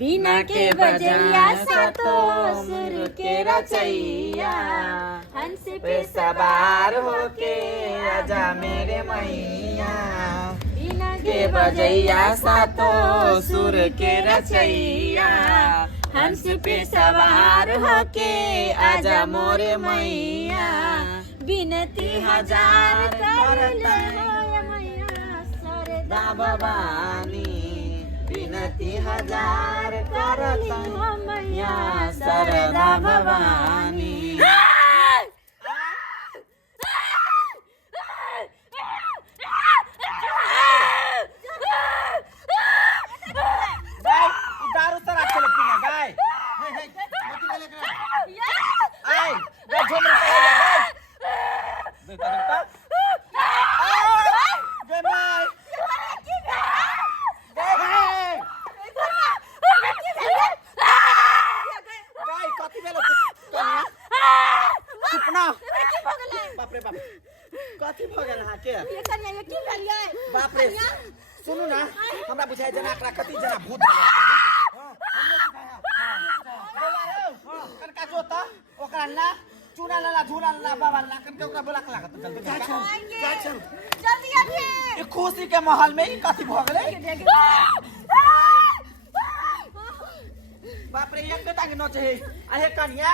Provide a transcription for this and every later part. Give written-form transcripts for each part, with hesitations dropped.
बीना के बजैया सातो सुर के रचैया, हंस पे सवार होके आजा मेरे मैया। बीना के बजैया सातो सुर के रचैया, हंस पे सवार होके आजा मोरे मैया। बिनती हजार कर ले मैया सरदा भवानी, बिनती हजार करत मैया सरदा भवानी। दारू तो रख ले पीना गाय आई गाय झूम रहा है गाय देखा देखा गाय माय गाय कथि भेलो कनिया सुपना बाप रे बाप कथि भ गेल हां के ये कनिया ये की भेलियै बाप रे सुनु ना हमरा बुझाय जना एकरा कथि जना भूत कनका जोता ओकरा ला चूना ला झूला ला बाबा ला कनका ओकरा बोला के लागत जल्दी जल्दी आबे। ये खुशी के माहौल में कथि भ गेलै बाप रे एक बेटा के नच है आहे कनिया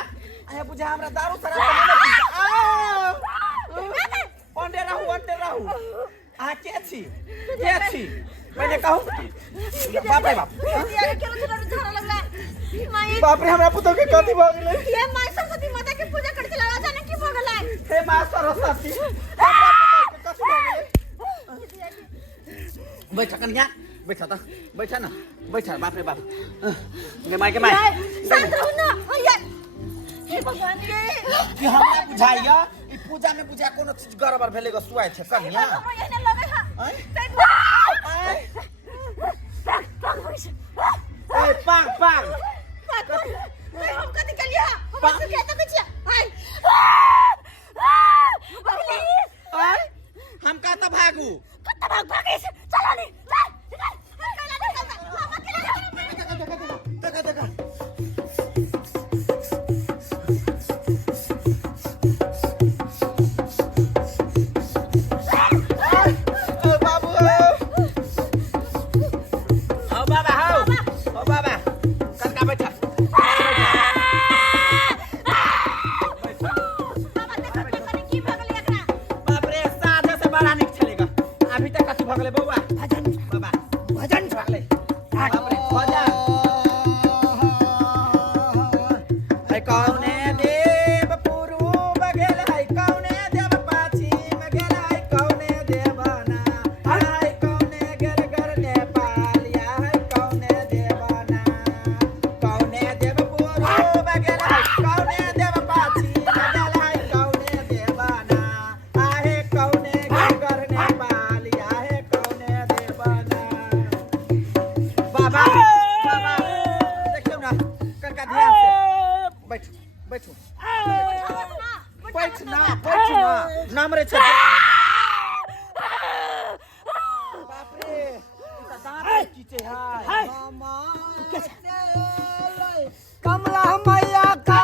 आहे बुझा हमरा दारू सरा पंडे रहू आ के छी मैंने कहूं बाप रे बाप यार केलो छोरा झाड़ा लगला माई बाप रे हमरा पुतो के कथि भ गेलै ये माई सरस्वती माता के पूजा करते लगा जाने की भ गेलै हे मां सरस्वती हमरा पुतो के कथि भ गेलै बैठ कन्या बैठा ना बैठा बाप रे बाप के माई शांत रहू ना यार हे भगवान रे कि हमरा बुझाइया ई पूजा में बुझा कोनो चीज गड़बड़ भेले ग सुआइ छे कन्या ये ने लगे हां ए पांग हम कथि कलिया हम से कहता कुछ हाय हम का त भागू कत्ता भागे चला नी चल देखा नाम रे छे बाप रे दांत कीचे हाय कमला मैया का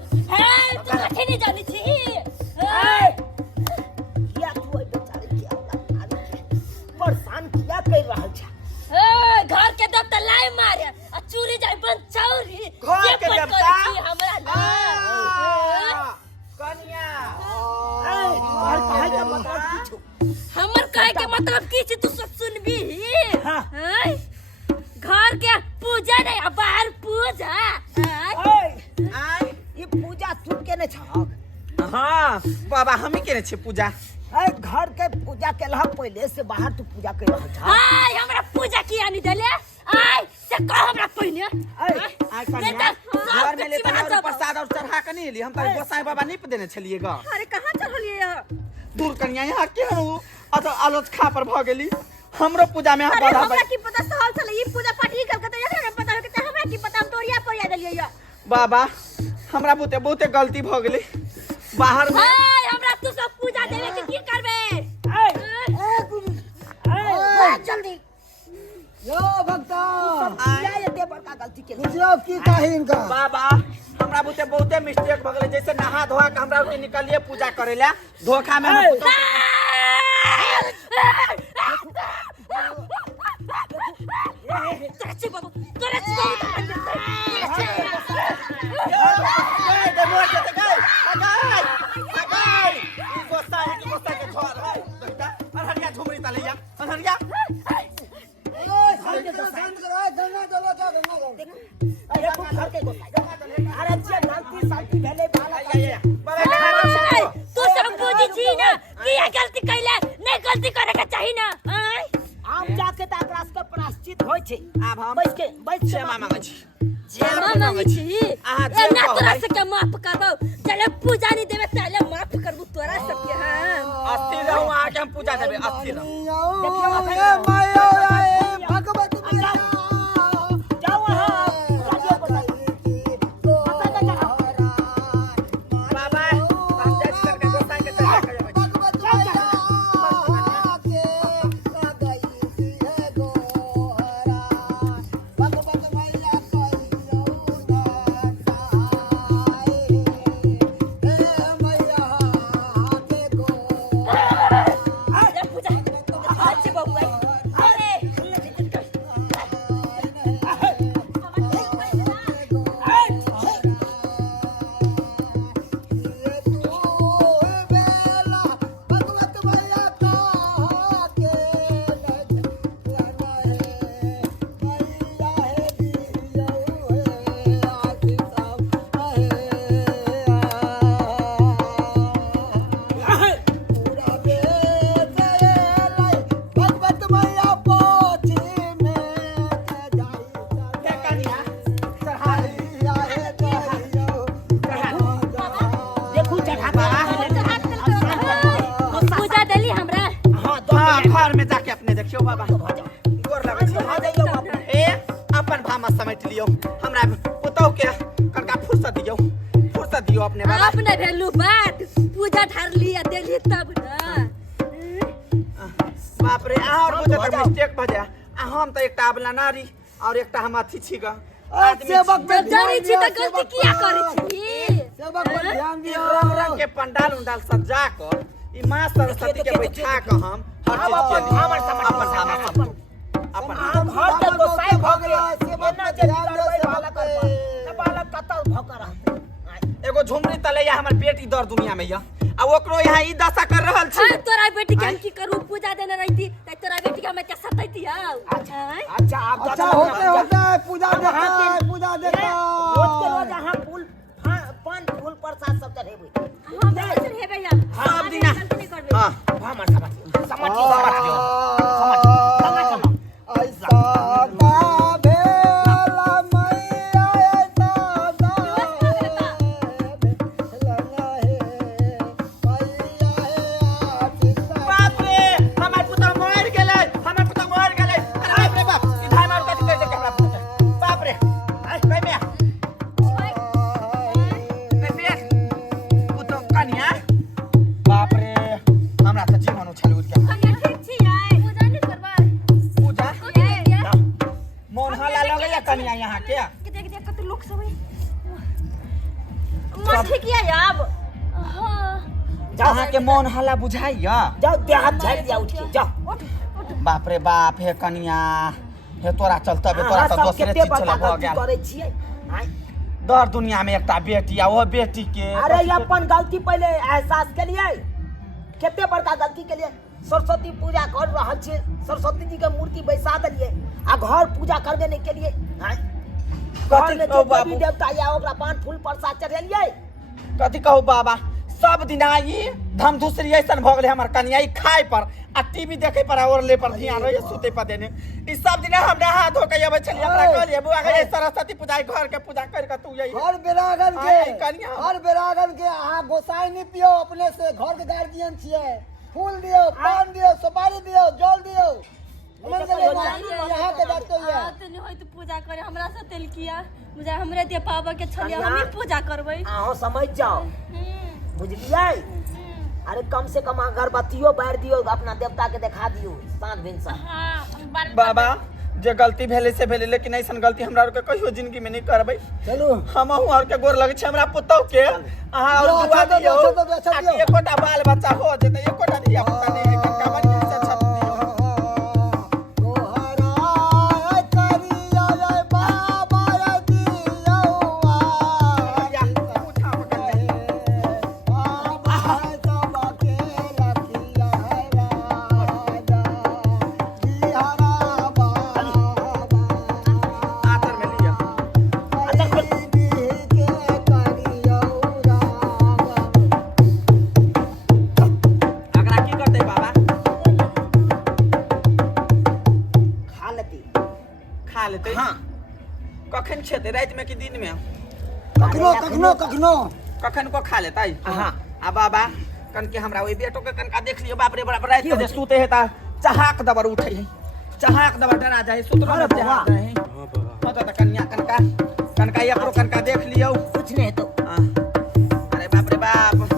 नहीं जानी थी। कहे के मतलब की छी तू सब सुनबी हाँ। हैं? घर के पूजा नहीं अब बाहर पूजा हैं? आय ये पूजा तू केने छक हाँ बाबा हमें केने छे पूजा घर के पूजा केलह पहले से बाहर तू पूजा कर रहा था आय हमरा पूजा किया नहीं देले आय से कह हमरा पहिने आय कन्या घर में लेते और प्रसाद और चढ़ा के नहीं ली हम तो गोसाई बाबा नहीं देने छलिए ग अरे कहां चढ़लिए दूर कन्या यहाँ के हूँ अच्छा आलोच खा पर भ गेली हमरो पूजा में अरे बाधा हमरा की पता सहल चले ई पूजा पाठ ही कलकत्ता या पता है कि हमरा की पता हम तोरिया परिया देलिए या बाबा हमरा बहुते बहुते गलती भ गेली बाहर में हाय हमरा तू सब पूजा देवे के की करबे जल्दी यो भक्ता आय ये दे बड़का गलती के गुजराव की कही इनका बाबा हमरा बहुते बहुते मिस्टेक भ गेले जैसे नहा धोआ के हमरा के निकलिए पूजा करेला धोखा में हम तोरे बाबू तोरे अरे जे गलती साथी भेले तू सब बुझी छी ना कि ये गलती कैले नहीं गलती करे के चाहिए ना हैं? आम जाके त एकरा से प्रायश्चित होय छै आब हम बैठ के क्षमा मांगै छी क्षमा मांगे छी अहाँ ए ना जे तोरा कहबै। से के माफ करबो चले पूजा नहीं देवे चले माफ करबो तोरा सब के हां अस्थिर रहू अहाँ के हम पूजा देबै अस्थिर रहू ये माया भगवती मैया जाओ वहां बाबा हम जाय छी करके गोसाई के चढ़ा के जेबै भगवती मैया के गई है गोहरा भगवती मैया कहियो ना हे मैया के गोहरा अरे पूजा अच्छी बाबू अरे देखू चढ़ा पूजा देली हमरा हाँ घर में जाके अपने देखियो बाबा गोर लगै छी ए अपन भामा समेट लियो हमरा पुतौ के कनका फुर्सत दियो अपने बाबा अपने भेलू बात पूजा ठार लिया देली तब ना बाप रे अहाँ और बुझे त मिस्टेक भ जाय हम त एकटा अबला नारी और एकटा हम अथी छी ग सेवक जब जानी छी त गलती किया करी छी सेवक पर ध्यान ई दियो रंग रंग के पंडाल उंडाल सजा क ई मां सरस्वती के बैठा क हम हर चीज के हमर समझ अपन भामा अपन घर के गोसाई भ भगला गेल सेवक एना पर जे ध्यान दे बालक सेवक बालक कतल भकर एगो झुमरी तलैया हमर बेटी दर दुनिया में य आ ओकरो यहाँ ई दशा कर रहल छी हां तोरा बेटी के हम की करू पूजा देने रही त तोरा बेटी के हम के सतैती आओ अच्छा आप अच्छा होते होते पूजा देखा रोज के रोज अहाँ फूल पान फूल प्रसाद सब चढ़ेबै हम कैसे हे भैया सब दिना गलती नहीं करबे हां हमर समझ ऐसा का भेला मैया ऐसा का भेला है मैया है आशीष बाप रे हमर पुतौ मर गेलै अरे बाप रे बाप ई धाय मार कथि कर दे हमरा पुतौ बाप रे कहि में पुतौ कनिया बाप रे हमरा त जीवन उछल उठ के कन्या ठीक छी आय पूजा नहीं करबा पूजा मोन हाला लगैया कनिया यहाँ के देख देख कत लोग सब मन ठीक या अब हां अहाँ के मोन हाला बुझाइया जाओ देह हाथ झाड़ दिया उठ के जाओ बाप रे बाप हे कनिया हे तोरा चलते बे तोरा त दोसरे चीज छला भ गेल करे छियै दर दुनिया में एकटा बेटी आ वो बेटी के अरे अपन गलती पहले एहसास के लिए कितने बड़का गलती के लिए सरस्वती पूजा कर रहा छे, सरस्वती जी के मूर्ति बैसा दिलिए आ घर पूजा करबे नहीं के लिए हैं घर में जो देवी देवता या ओकरा पान फूल प्रसाद चढ़ेलिए। कथी कहू बाबा, सब दिन आई धमधुसरी ऐसन भ गेले हमर कनिया ई खाए पर आ टीवी देखे पर और ले पर ध्यान रहे सुते पर देने ई सब दिन हम नहा धो के आबै छलिए हमरा कहलिए बुआ के सरस्वती पूजा घर के पूजा कर के तू यही हर बेरागन के अहाँ गोसाई नहीं पियो, अपने से घर के गार्जियन छिए। फूल दियो, पान दियो, सुपारी दियो, जल दियो। हमन के यहाँ के जाते है तो नहीं होय तो पूजा करे हमरा से तेल किया मुझे हमरे दे पावर के छलिए हम ही पूजा करबै। आहो समझ जाओ बुझलिए। अरे कम से कम अगरबत्तियों बार दियो, अपना देवता के दिखा दियो सांझ भिनसा। हां बाबा जे गलती भेले से भेले, लेकिन ऐसन गलती हमरा और के कहियो जिंदगी में नहीं करबै। चलो हम और के गोर लगे छै हमरा पुतौ के अहाँ और दुआ दियो एकोटा बाल बच्चा हो जेते, एकोटा धिया पुता नहीं है कनका बनी से छत कखन छेते रात में कि दिन में कखनो कखनो कखनो कखन को खा लेता है। हां आ बाबा कन के हमरा ओइ बेटो के कनका देख लियो बाप रे बड़ा रात के सुते है ता चहाक दबर उठे है, चहाक दबर डरा जाए सुतरो में चहाक रहे है। हां तो कन्या कनका एकरो कनका देख लियो कुछ नहीं तो अरे बाप रे बाप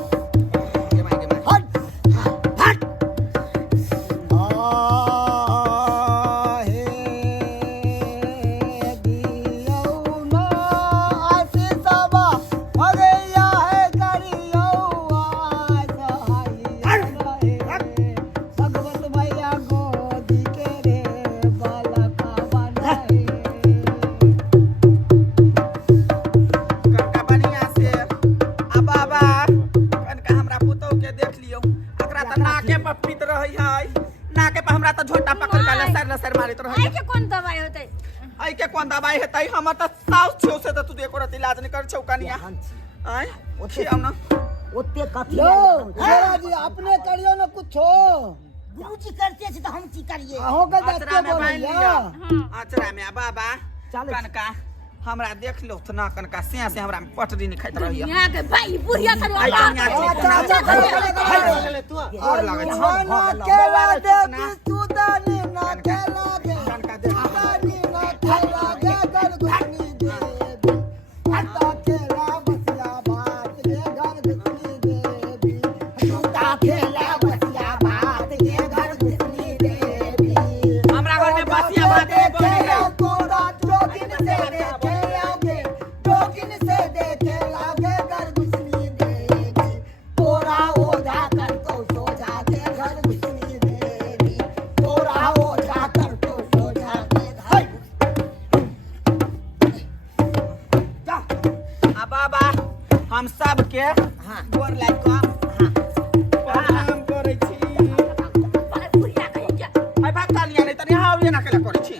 झोटा पकड़ के लसर मारित रहे। के कौन दवाई होतै आई के कौन दवाई हेतै हमर त साउस छौ से त तू एको रति इलाज नहीं कर छौ कनिया आय ओथे हम न ओते कथि लो जरा जी अपने करियो न कुछो गुरुजी करते छ त हम की करिए। अहो के आचरा जाते में बांध लिया बोलिया आचरा में बाबा कनका हमरा देख लो त ना कनका से हमरा में पटरी नहीं खाइत रहिया यहां के भाई बुढ़िया तर आई कन्या तू और लगे ना केला दे सुदानी ना केला दे कनका दे सुदानी ना केला दे दल गुनी दे आता केला बसिया बात दे घर गुनी देवी आता केला बसिया बात दे घर गुनी देवी हमरा घर में बसिया बात दे तोरा जोगिन से देखे आगे जोगिन से देखे लागे घर गुनी देवी तोरा ओझा कर तो सोझा के घर गुनी देवी तोरा ओझा कर तो सोझा के घर जा आ बाबा हम सब के गोर लाग को प्रणाम करै छी। बुढ़िया कहि के आई बात तालिया नहीं तनी हाउ ना केला करै छी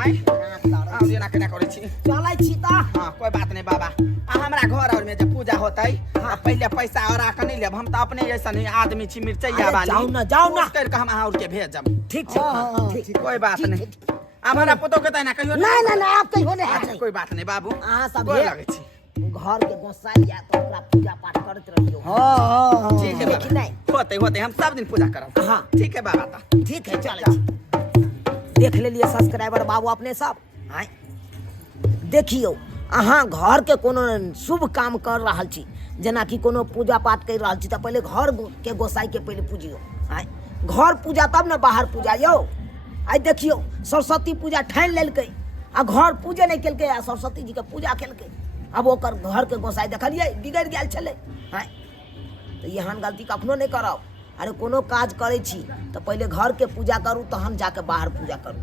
आई हाउ ना केला करै छी चलै छी त हां कोई बात नहीं बाबा आ हमरा घर और में जब पूजा होतै पहले पैसा और आके नहीं लेब हम त अपने ऐसा नहीं आदमी छी मिर्चैया वाली जाओ ना कर के हम और के भेजब ठीक छै ठीक कोई बात नहीं हमारा पुतो के तना कहियो नहीं आप कहियो नहीं अच्छा कोई बात नहीं बाबू अहाँ सब गोर लगै छी घर के गोसाई या तो ओकरा पूजा पाठ करत रहियो। हां ठीक है लेकिन नहीं होते हम सब दिन पूजा करब हाँ ठीक है बाबा ता ठीक है चल देख ले लिए सब्सक्राइबर बाबू अपने सब आय देखियो अहाँ घर के कोनो शुभ काम कर रहल छी जेना कि कोनो पूजा पाठ कर रहल छी त पहले घर के गोसाई के पहले पूजियो आय घर पूजा तब न बाहर पूजा यो। आय देखियो सरस्वती पूजा ठान लेलकै आ घर पूजे नहीं केलकै आ सरस्वती जी के पूजा केलकै अब ओकर घर के गोसाई देखलिए बिगड़ गेल छलै आय तो एहन गलती कखनो नहीं करब। अरे कोनो काज करे छी तो पहले घर के पूजा करू तहन जाके बाहर पूजा करू।